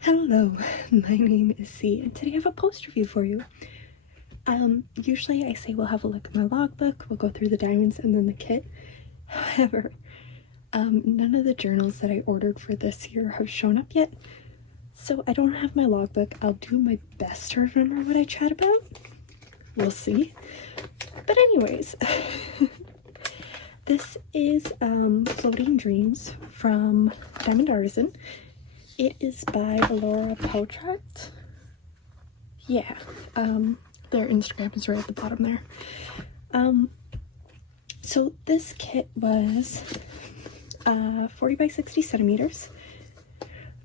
Hello, my name is C, and today I have a post review for you. Usually I say we'll have a look at my logbook, we'll go through the diamonds and then the kit. However, none of the journals that I ordered for this year have shown up yet, so I don't have my logbook. I'll do my best to remember what I chat about. We'll see. But anyways, this is Floating Dreams from Diamond Artisan. It is by Laura Potrat. Yeah, their Instagram is right at the bottom there. So this kit was 40 by 60 centimeters.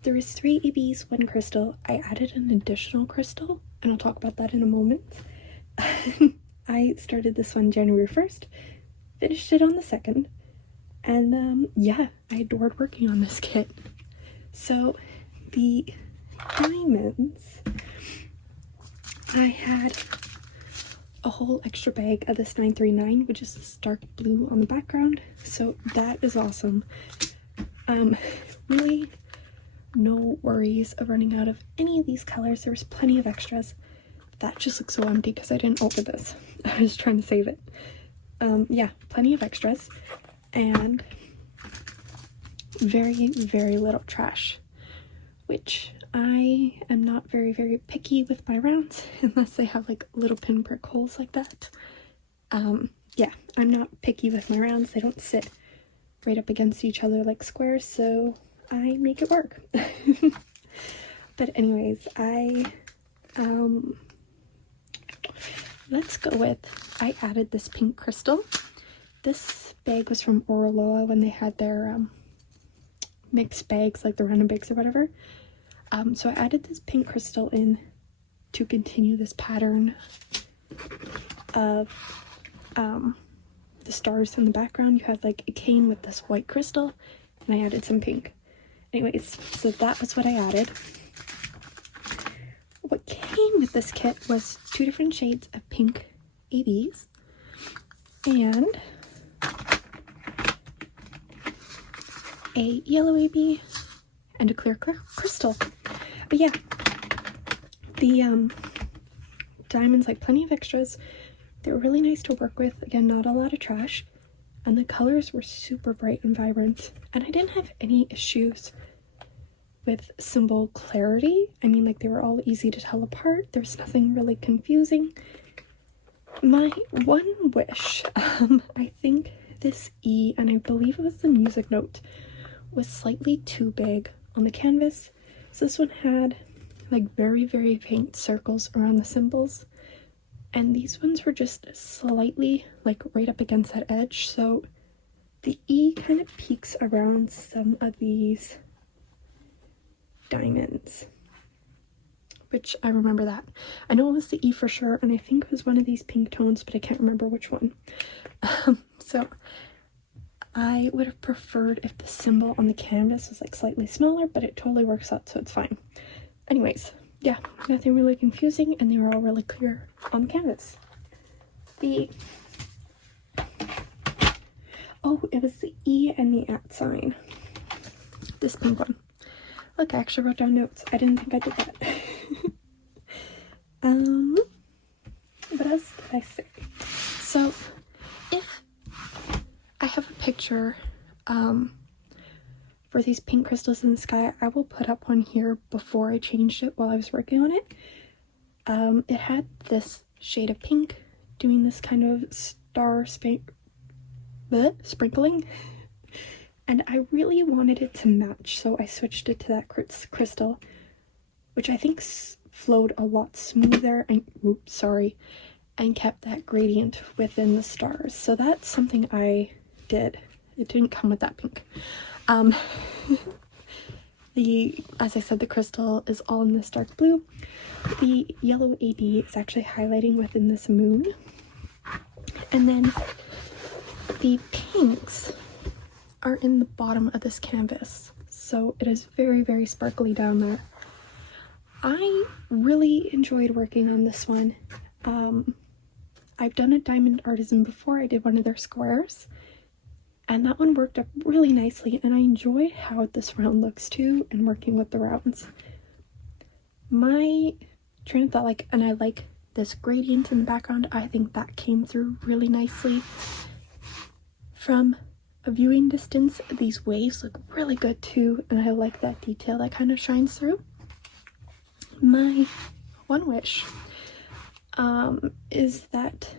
There was 3 ABs, 1 crystal. I added an additional crystal, and I'll talk about that in a moment. I started this one January 1st, finished it on the 2nd, and yeah, I adored working on this kit. So the diamonds, I had a whole extra bag of this 939, which is this dark blue on the background, so that is awesome. Really no worries of running out of any of these colors. There was plenty of extras. That just looks so empty because I didn't open this. I was trying to save it. Yeah, plenty of extras and very little trash, which I am not very picky with my rounds unless they have like little pinprick holes like that. Yeah, I'm not picky with my rounds. They don't sit right up against each other like squares, so I make it work. But anyways, let's go with, I added this pink crystal. This bag was from Oroloa when they had their mixed bags, like the random bags or whatever. So I added this pink crystal in to continue this pattern of the stars in the background. You had like a cane with this white crystal, and I added some pink. Anyways, so that was what I added. What came with this kit was 2 different shades of pink ABs and a yellow AB and a clear crystal. But yeah, the diamonds, like plenty of extras. They were really nice to work with. Again, not a lot of trash, and the colors were super bright and vibrant, and I didn't have any issues with symbol clarity. I mean, like, they were all easy to tell apart. There was nothing really confusing. My one wish, I think this E, and I believe it was the music note, was slightly too big on the canvas. So this one had like very faint circles around the symbols, and these ones were just slightly like right up against that edge, so the E kind of peeks around some of these diamonds, which I remember that. I know it was the E for sure, and I think it was one of these pink tones, but I can't remember which one. So I would have preferred if the symbol on the canvas was like slightly smaller, but it totally works out, so it's fine. Anyways, yeah, nothing really confusing, and they were all really clear on the canvas. Oh, it was the E and the @ sign. This pink one. Look, I actually wrote down notes. I didn't think I did that. What else did I say? So, if I have a picture for these pink crystals in the sky, I will put up one here before I changed it while I was working on it. It had this shade of pink doing this kind of star sprinkling, and I really wanted it to match, so I switched it to that crystal, which I think flowed a lot smoother and and kept that gradient within the stars. So that's something I did. It didn't come with that pink. As I said, the crystal is all in this dark blue. The yellow AB is actually highlighting within this moon, and then the pinks are in the bottom of this canvas, so it is very sparkly down there. I really enjoyed working on this one. I've done a Diamond Artisan before. I did one of their squares, and that one worked up really nicely, and I enjoy how this round looks too, and working with the rounds. my train of thought, like, and I like this gradient in the background. I think that came through really nicely. From a viewing distance, these waves look really good too, and I like that detail that kind of shines through. My one wish is that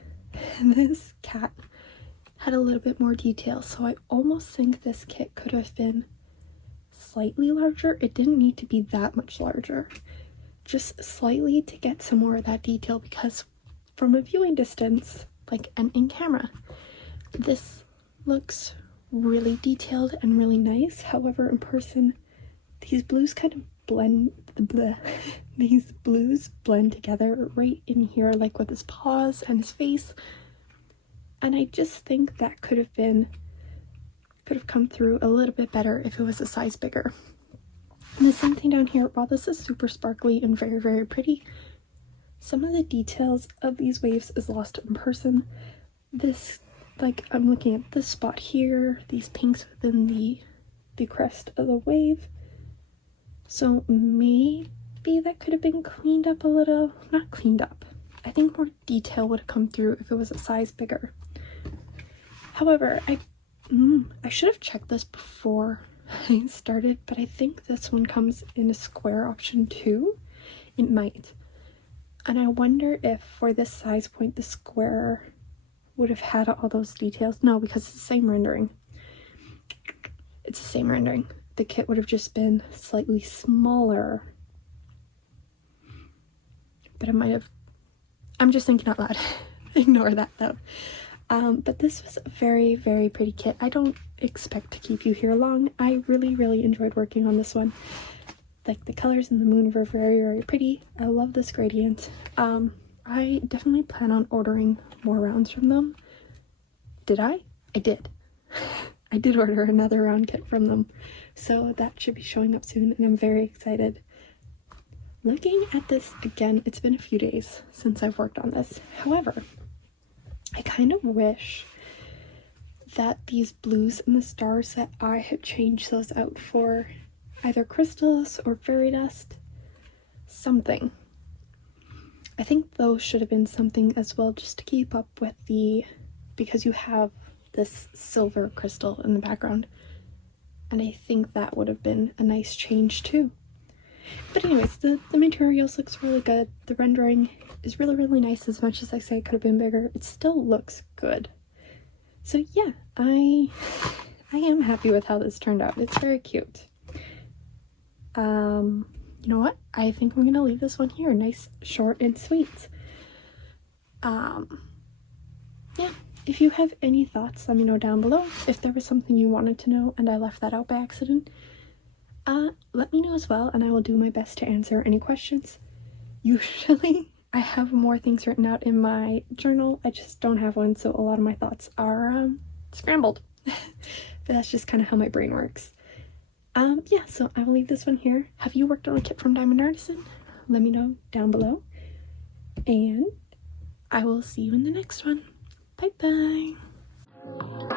this cat had a little bit more detail, so I almost think this kit could have been slightly larger. It didn't need to be that much larger, just slightly to get some more of that detail, because from a viewing distance, like, and in camera, this looks really detailed and really nice. However, in person, these blues kind of blend, these blues blend together right in here, like with his paws and his face, and I just think that could have come through a little bit better if it was a size bigger. And the same thing down here. While this is super sparkly and very, very pretty, some of the details of these waves is lost in person. This, like, I'm looking at this spot here, these pinks within the crest of the wave. So maybe that could have been cleaned up a little. Not cleaned up. I think more detail would have come through if it was a size bigger. However, I should have checked this before I started, but I think this one comes in a square option too. It might. And I wonder if for this size point the square would have had all those details. No, because it's the same rendering. It's the same rendering. The kit would have just been slightly smaller. But it might have... I'm just thinking out loud. Ignore that though. But this was a very, very pretty kit. I don't expect to keep you here long. I really, really enjoyed working on this one. Like, the colors in the moon were very, very pretty. I love this gradient. I definitely plan on ordering more rounds from them. Did I? I did. I did order another round kit from them. So that should be showing up soon, and I'm very excited. Looking at this again, it's been a few days since I've worked on this. However, I kind of wish that these blues and the stars, that I had changed those out for either crystals or fairy dust. Something. I think those should have been something as well, just to keep up with because you have this silver crystal in the background. And I think that would have been a nice change too. But anyways, the materials looks really good. The rendering is really, really nice. As much as I say it could have been bigger, it still looks good. So yeah, I am happy with how this turned out. It's very cute. You know what? I think I'm gonna leave this one here. Nice, short, and sweet. Yeah. If you have any thoughts, let me know down below. If there was something you wanted to know and I left that out by accident, let me know as well, and I will do my best to answer any questions. Usually I have more things written out in my journal. I just don't have one, so a lot of my thoughts are scrambled. But that's just kind of how my brain works. Yeah, so I will leave this one here. Have you worked on a kit from Diamond Artisan? Let me know down below. And I will see you in the next one. Bye bye.